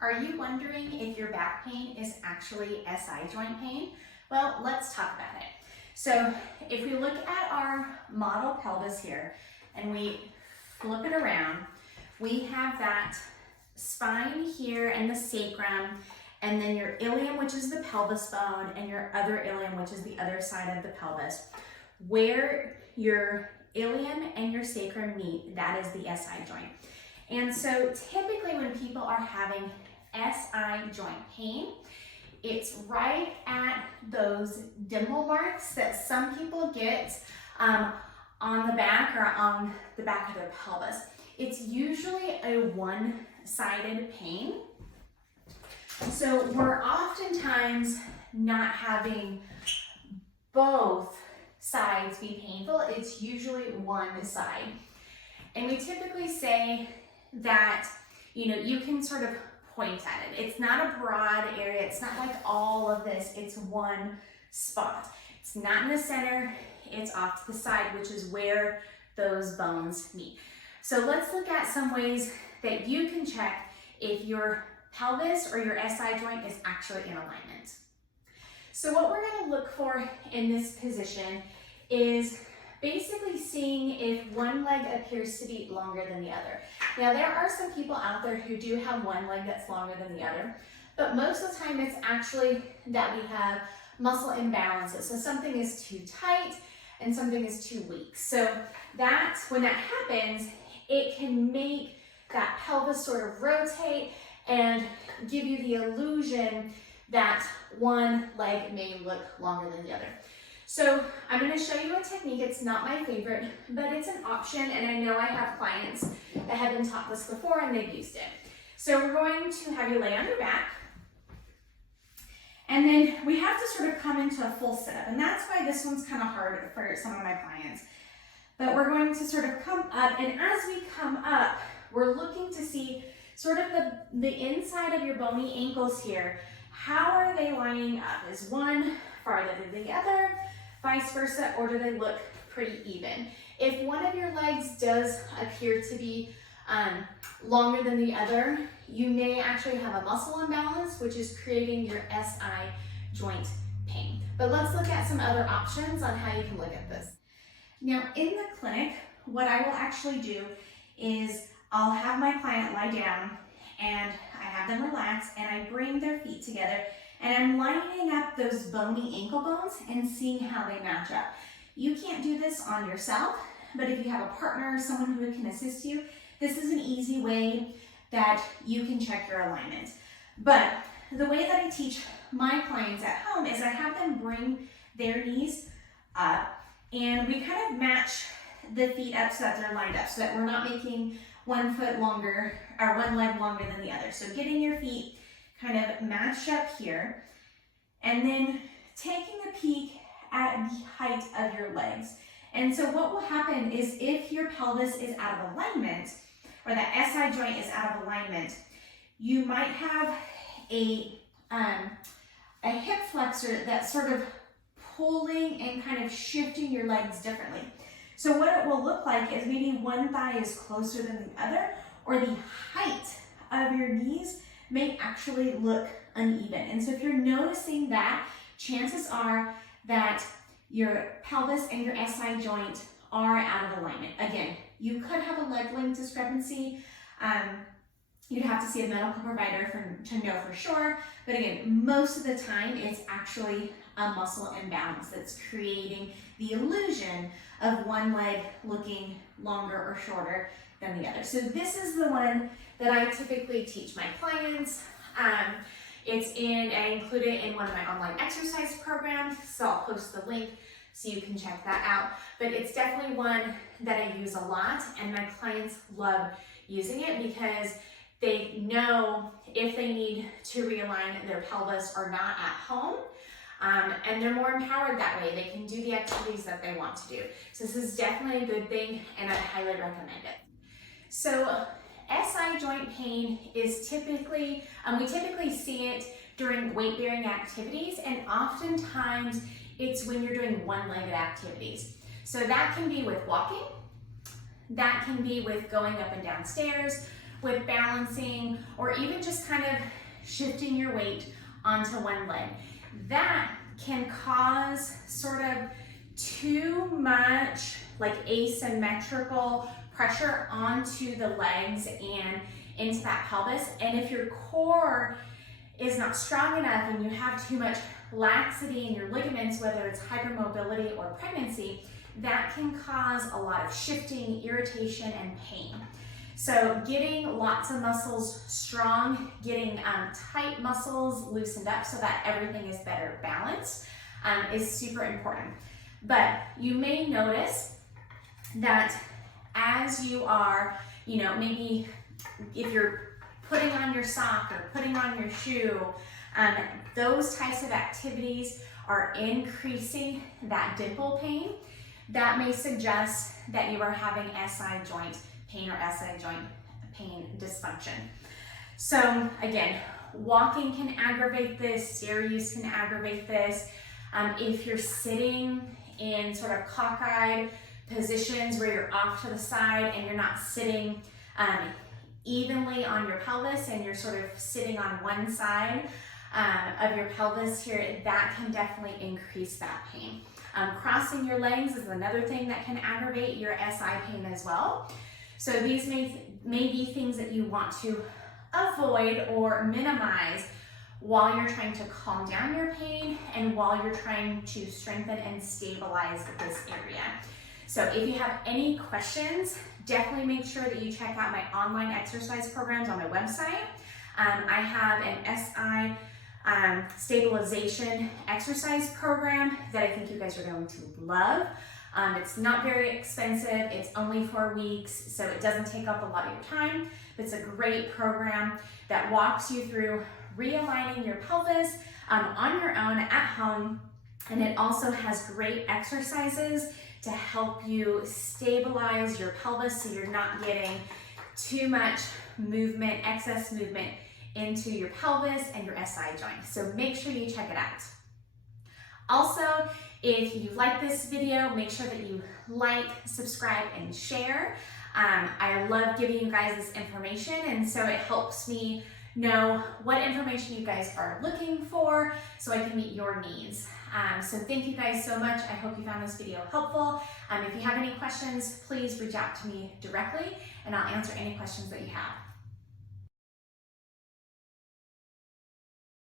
Are you wondering if your back pain is actually SI joint pain? Well, let's talk about it. So if we look at our model pelvis here and we flip it around, we have that spine here and the sacrum, and then your ilium, which is the pelvis bone, and your other ilium, which is the other side of the pelvis. Where your ilium and your sacrum meet, that is the SI joint. And so typically when people are having SI joint pain, it's right at those dimple marks that some people get on the back or on the back of their pelvis. It's usually a one-sided pain. So we're oftentimes not having both sides be painful. It's usually one side. And we typically say that, you can sort of point at it. It's not a broad area. It's not like all of this. It's one spot. It's not in the center. It's off to the side, which is where those bones meet. So let's look at some ways that you can check if your pelvis or your SI joint is actually in alignment. So what we're going to look for in this position is basically seeing if one leg appears to be longer than the other. Now, there are some people out there who do have one leg that's longer than the other, but most of the time it's actually that we have muscle imbalances. So something is too tight and something is too weak. So when that happens, it can make that pelvis sort of rotate and give you the illusion that one leg may look longer than the other. So I'm going to show you a technique. It's not my favorite, but it's an option, and I know I have clients that have been taught this before and they've used it. So we're going to have you lay on your back, and then we have to sort of come into a full sit-up, and that's why this one's kind of hard for some of my clients. But we're going to sort of come up, and as we come up, we're looking to see sort of the inside of your bony ankles here. How are they lining up? Is one farther than the other, vice versa, or do they look pretty even? If one of your legs does appear to be longer than the other, you may actually have a muscle imbalance, which is creating your SI joint pain. But let's look at some other options on how you can look at this. Now, in the clinic, what I will actually do is I'll have my client lie down and I have them relax and I bring their feet together and I'm lining up those bony ankle bones and seeing how they match up. You can't do this on yourself, but if you have a partner or someone who can assist you, this is an easy way that you can check your alignment. But the way that I teach my clients at home is I have them bring their knees up and we kind of match the feet up so that they're lined up, so that we're not making one foot longer or one leg longer than the other. So getting your feet kind of matched up here, and then taking a peek at the height of your legs. And so what will happen is if your pelvis is out of alignment, or that SI joint is out of alignment, you might have a hip flexor that's sort of pulling and kind of shifting your legs differently. So what it will look like is maybe one thigh is closer than the other, or the height of your knees may actually look uneven. And so if you're noticing that, chances are that your pelvis and your SI joint are out of alignment. Again, you could have a leg length discrepancy. You'd have to see a medical provider to know for sure. But again, most of the time, it's actually a muscle imbalance that's creating the illusion of one leg looking longer or shorter than the other. So this is the one that I typically teach my clients. I include it in one of my online exercise programs, so I'll post the link so you can check that out. But it's definitely one that I use a lot, and my clients love using it because they know if they need to realign their pelvis or not at home, and they're more empowered that way. They can do the activities that they want to do. So this is definitely a good thing, and I highly recommend it. So SI joint pain is typically, we typically see it during weight-bearing activities, and oftentimes it's when you're doing one-legged activities. So that can be with walking, that can be with going up and down stairs, with balancing or even just kind of shifting your weight onto one leg. That can cause sort of too much like asymmetrical pressure onto the legs and into that pelvis. And if your core is not strong enough and you have too much laxity in your ligaments, whether it's hypermobility or pregnancy, that can cause a lot of shifting, irritation, and pain. So getting lots of muscles strong, getting tight muscles loosened up so that everything is better balanced is super important. But you may notice that as you are, maybe if you're putting on your sock or putting on your shoe, those types of activities are increasing that dimple pain. That may suggest that you are having SI joint pain or SI joint pain dysfunction. So again, walking can aggravate this, stair use can aggravate this. If you're sitting in sort of cockeyed positions where you're off to the side and you're not sitting evenly on your pelvis and you're sort of sitting on one side of your pelvis here, that can definitely increase that pain. Crossing your legs is another thing that can aggravate your SI pain as well. So these may be things that you want to avoid or minimize while you're trying to calm down your pain and while you're trying to strengthen and stabilize this area. So if you have any questions, definitely make sure that you check out my online exercise programs on my website. I have an SI stabilization exercise program that I think you guys are going to love. It's not very expensive, it's only 4 weeks, so it doesn't take up a lot of your time. It's a great program that walks you through realigning your pelvis on your own at home, and it also has great exercises to help you stabilize your pelvis so you're not getting too much movement, excess movement into your pelvis and your SI joint. So make sure you check it out. Also, if you like this video, make sure that you like, subscribe, and share. I love giving you guys this information, and so it helps me know what information you guys are looking for so I can meet your needs. So thank you guys so much. I hope you found this video helpful. If you have any questions, please reach out to me directly and I'll answer any questions that you have.